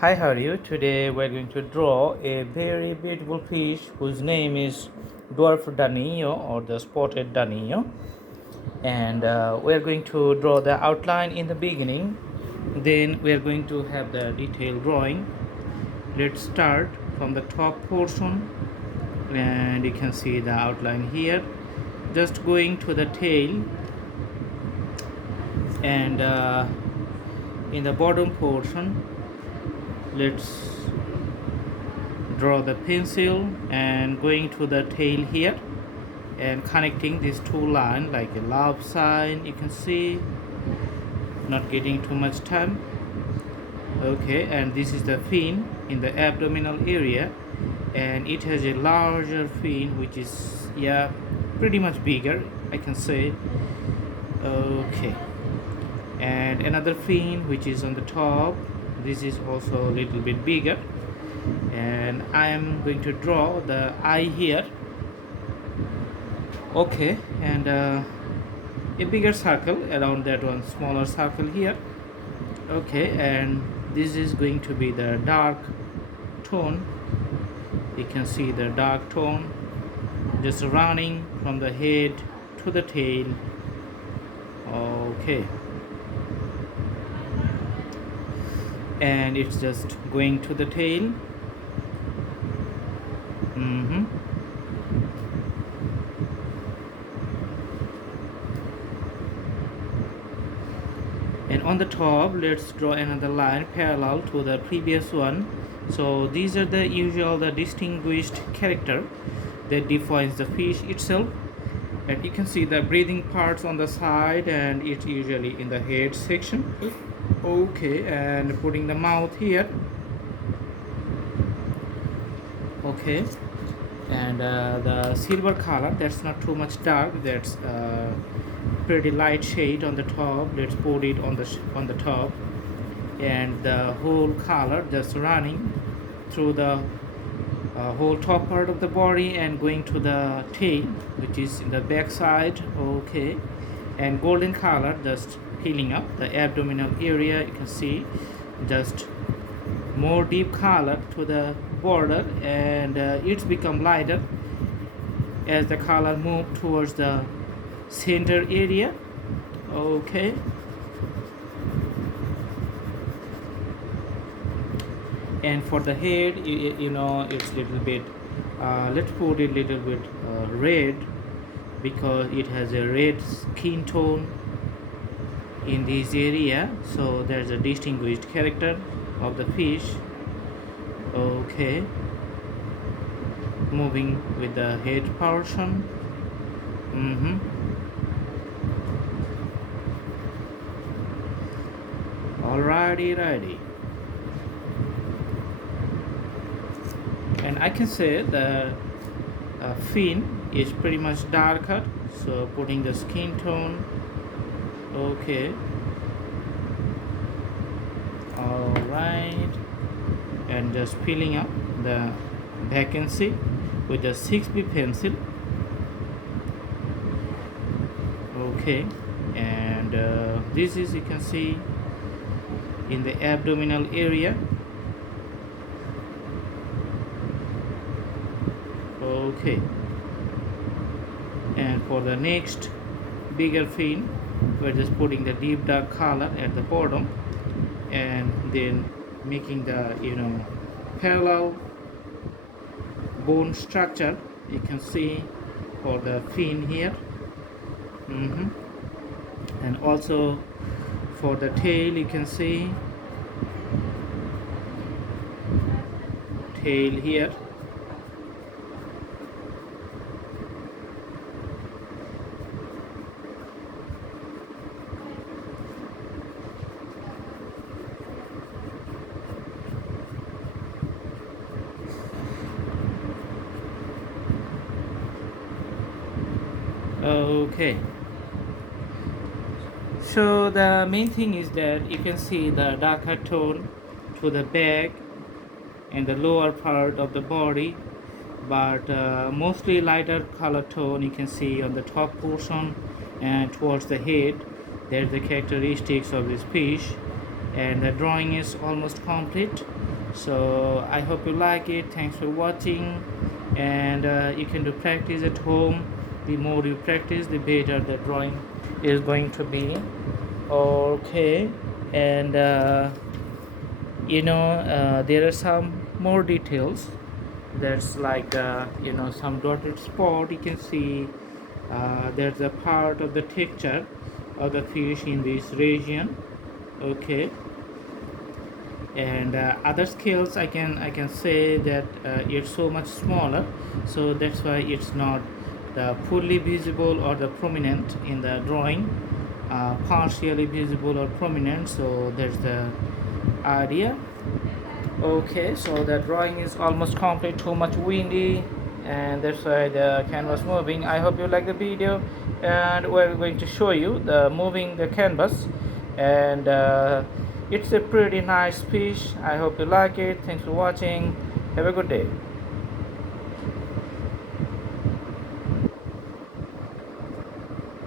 Hi, how are you? Today we're going to draw a very beautiful fish whose name is Dwarf danio or the spotted danio, and we're going to draw the outline in the beginning. Then we're going to have the detailed drawing. Let's start from the top portion, and you can see the outline here. Just going to the tail, and in the bottom portion, let's draw the pencil and going to the tail here and connecting these two lines like a love sign. You can see, not getting too much time. Okay, and this is the fin in the abdominal area, and it has a larger fin which is, yeah, pretty much bigger, I can say. Okay, and another fin which is on the top. This is also a little bit bigger, and I am going to draw the eye here. Okay, and a bigger circle around that one, smaller circle here. Okay, and this is going to be the dark tone. You can see the dark tone just running from the head to the tail. Okay, and it's just going to the tail. And on the top, let's draw another line parallel to the previous one. So these are the usual, the distinguished character that defines the fish itself. And you can see the breathing parts on the side, and it's usually in the head section. Okay, and putting the mouth here. Okay, and the silver color, that's not too much dark, that's pretty light shade on the top. Let's put it on the top, and the whole color just running through the whole top part of the body and going to the tail, which is in the back side. Okay, and golden color just filling up the abdominal area. You can see just more deep color to the border, and it's become lighter as the color move towards the center area. Okay, and for the head, you know, it's little bit let's put it little bit red, because it has a red skin tone in this area, so there's a distinguished character of the fish. Okay, moving with the head portion. Alrighty, righty. And I can say the fin is pretty much darker, so putting the skin tone. Okay, alright, and just filling up the vacancy with the 6B pencil. Okay, and this is, you can see, in the abdominal area. Okay, and for the next bigger fin, we're just putting the deep dark color at the bottom, and then making the, you know, parallel bone structure. You can see for the fin here. And also for the tail, you can see tail here. Okay, so the main thing is that you can see the darker tone to the back and the lower part of the body, but mostly lighter color tone you can see on the top portion and towards the head. There's the characteristics of this fish. and the drawing is almost complete. So I hope you like it. Thanks for watching, and you can do practice at home. The more you practice, the better the drawing is going to be. Okay, and there are some more details. That's like some dotted spot. You can see there's a part of the texture of the fish in this region. Okay, and other scales I can say that it's so much smaller, so that's why it's not the fully visible or the prominent in the drawing, partially visible or prominent. So there's the idea. Okay, so the drawing is almost complete. Too much windy, and that's why the canvas moving. I hope you like the video, and we're going to show you the moving the canvas, and it's a pretty nice fish. I hope you like it. Thanks for watching. Have a good day.